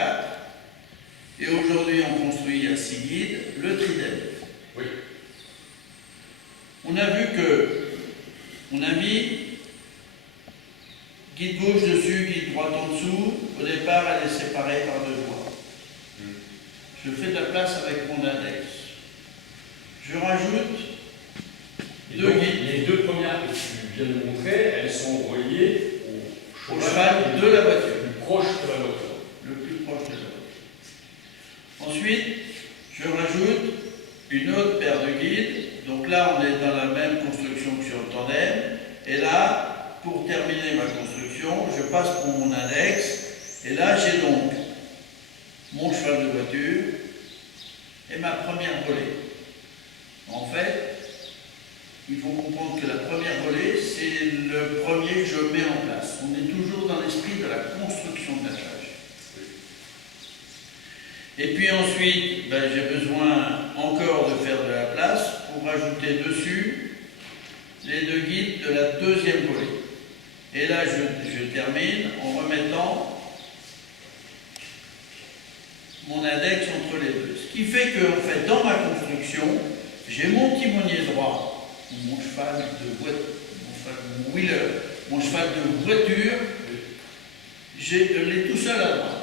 4. Et aujourd'hui, on construit à 6 guides le tridème. Oui. On a vu que on a mis guide gauche dessus, guide droite en dessous. Au départ, elle est séparée par 2 voies. Je fais de la place avec mon index. Je rajoute deux guides. Les 2 premières que tu viens de montrer, elles sont reliées Au cheval de la voiture. Le plus proche de la voiture. Le plus proche de la voiture. Ensuite, je rajoute une autre paire de guides. Donc là, on est dans la même construction que sur le tandem. Et là, pour terminer ma construction, je passe pour mon index. Et là, j'ai donc mon cheval de voiture et ma première volée. En fait, il faut comprendre que la première volée, c'est le premier que je mets en place. On est toujours dans l'esprit de la construction de l'attelage. Et puis ensuite, j'ai besoin encore de faire de la place pour rajouter dessus les 2 guides de la deuxième volée. Et là, je termine en remettant mon index entre les deux. Ce qui fait que, en fait, dans ma construction, j'ai mon timonier droit, mon cheval de voiture, mon wheeler, mon cheval de voiture, je l'ai tout seul à droite.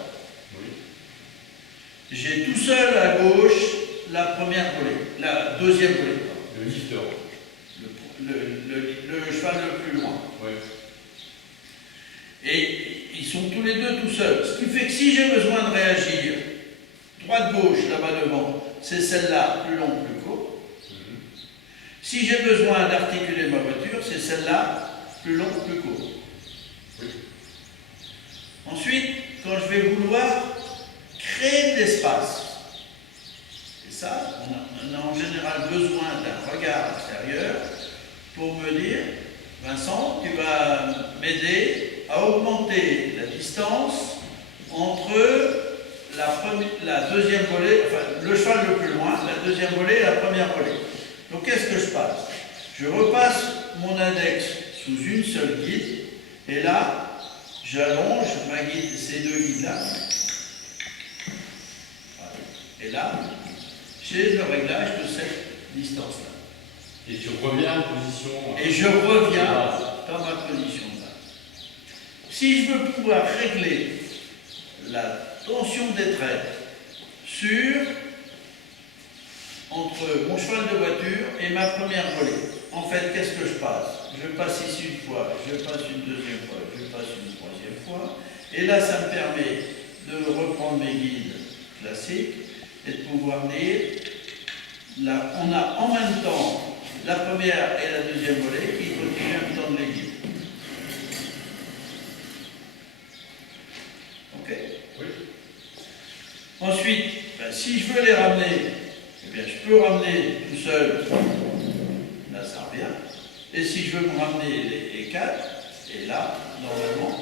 J'ai tout seul à gauche la première volée, la deuxième volée. Le lifter. Le cheval le plus loin. Oui. Et ils sont tous les deux tout seuls. Ce qui fait que si j'ai besoin de réagir, droite-gauche, là-bas devant, c'est celle-là, plus longue, plus courte. Si j'ai besoin d'articuler ma voiture, c'est celle-là, plus longue, plus courte. Oui. Ensuite, quand je vais vouloir créer de l'espace, et ça, on a en général besoin d'un regard extérieur pour me dire, Vincent, tu vas m'aider à augmenter la distance entre la deuxième volée, enfin le cheval le plus loin, la deuxième volée et la première volée. Donc qu'est-ce que je passe? Je repasse mon index sous une seule guide, et là, j'allonge ma guide, ces 2 guides-là. Voilà. Et là, j'ai le réglage de cette distance-là. Et tu reviens en position. Et je reviens dans ma position de base. Si je veux pouvoir régler la tension des traits entre mon cheval de voiture et ma première volée, en fait, qu'est-ce que je passe? Je passe ici une fois, je passe une deuxième fois, je passe une troisième fois, et là, ça me permet de reprendre mes guides classiques et de pouvoir dire, là, on a en même temps la première et la deuxième volée qui continuent à me tendre les guides. Ok? Oui. Ensuite, si je veux les ramener, eh bien, je peux ramener tout seul, là ça revient. Et si je veux me ramener les 4, et là, normalement,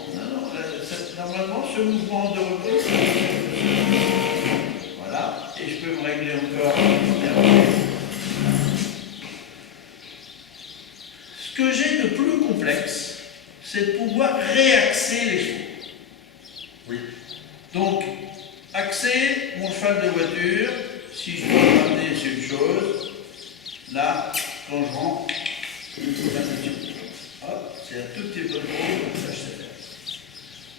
normalement, ce mouvement de repos, voilà, et je peux me régler encore. Ce que j'ai de plus complexe, c'est de pouvoir réaxer les chevaux. Oui. Donc, axer mon cheval de voiture, si je dois le ramener, c'est une chose. Là, quand je rentre, hop, c'est un tout petit peu trop, ça je sais faire.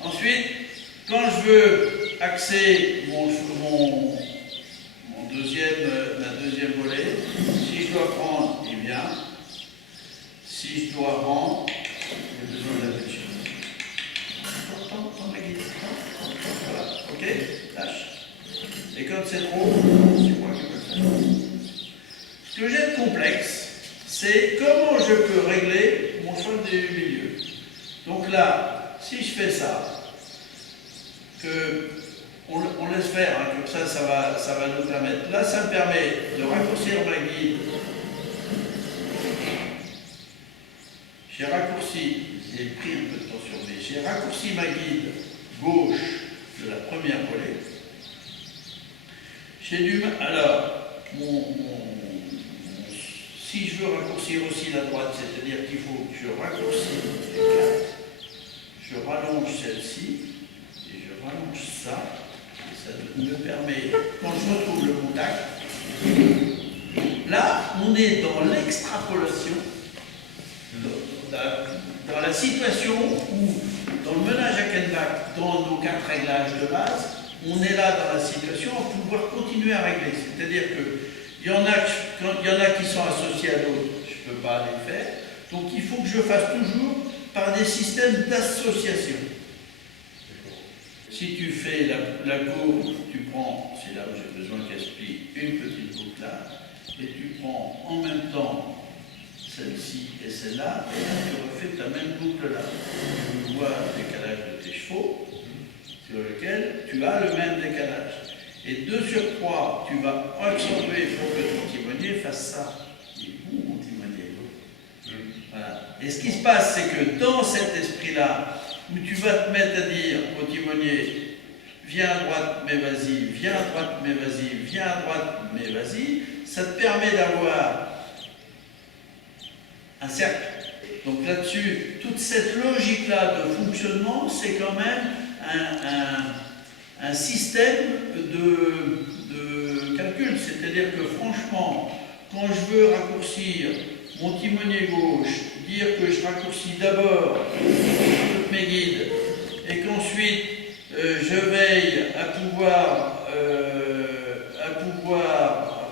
Ensuite, quand je veux axer ma deuxième volée, si je dois prendre, il vient. Si je dois rendre, j'ai besoin de la petite. Tends la guide. Voilà, ok, lâche. Et quand c'est trop, c'est moi qui peux le faire. Ce que j'ai de complexe, c'est comment je peux régler mon cheval du milieu. Donc là, si je fais ça, on laisse faire, hein, comme ça, ça va nous permettre. Là, ça me permet de raccourcir ma guide. J'ai raccourci, j'ai pris un peu de tension, mais j'ai raccourci ma guide gauche de la première volée. J'ai dû. Alors, si je veux raccourcir aussi la droite, c'est-à-dire qu'il faut que je raccourcis les 4, je rallonge celle-ci, et je rallonge ça, et Ça me permet, quand je retrouve le contact, là, on est dans l'extrapolation, dans la situation où, dans le menage à Kenbach, dans nos 4 réglages de base, on est là dans la situation à pouvoir continuer à régler. C'est-à-dire qu'il y en a qui sont associés à d'autres, je ne peux pas les faire. Donc il faut que je fasse toujours par des systèmes d'association. Si tu fais la courbe, tu prends, c'est là où j'ai besoin qu'elle se plie, une petite boucle là, et tu prends en même temps celle-ci et celle-là, et là tu refais ta même boucle là. Tu vois le décalage de tes chevaux, sur lequel tu as le même décalage. Et de surcroît, tu vas accentuer pour que ton timonier fasse ça. Il est où mon timonier? Voilà. Et ce qui se passe, c'est que dans cet esprit-là, où tu vas te mettre à dire au timonier, viens à droite, mais vas-y, viens à droite, mais vas-y, viens à droite, mais vas-y, ça te permet d'avoir un cercle. Donc là-dessus, toute cette logique-là de fonctionnement, c'est quand même un système de calcul. C'est-à-dire que franchement, quand je veux raccourcir mon timonier gauche, dire que je raccourcis d'abord toutes mes guides et qu'ensuite je veille à pouvoir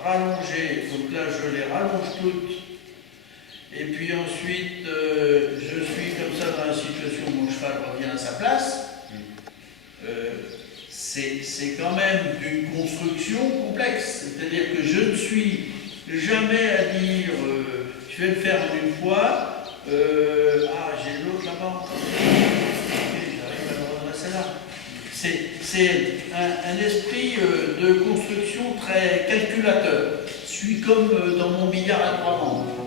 rallonger, donc là je les rallonge toutes, et puis ensuite je suis comme ça dans la situation où mon cheval revient à sa place, c'est quand même d'une construction complexe, c'est-à-dire que je ne suis jamais à dire je vais le faire en une fois, j'ai l'autre là-bas, j'arrive à le redresser là. C'est un esprit de construction très calculateur. Je suis comme dans mon billard à 3 membres.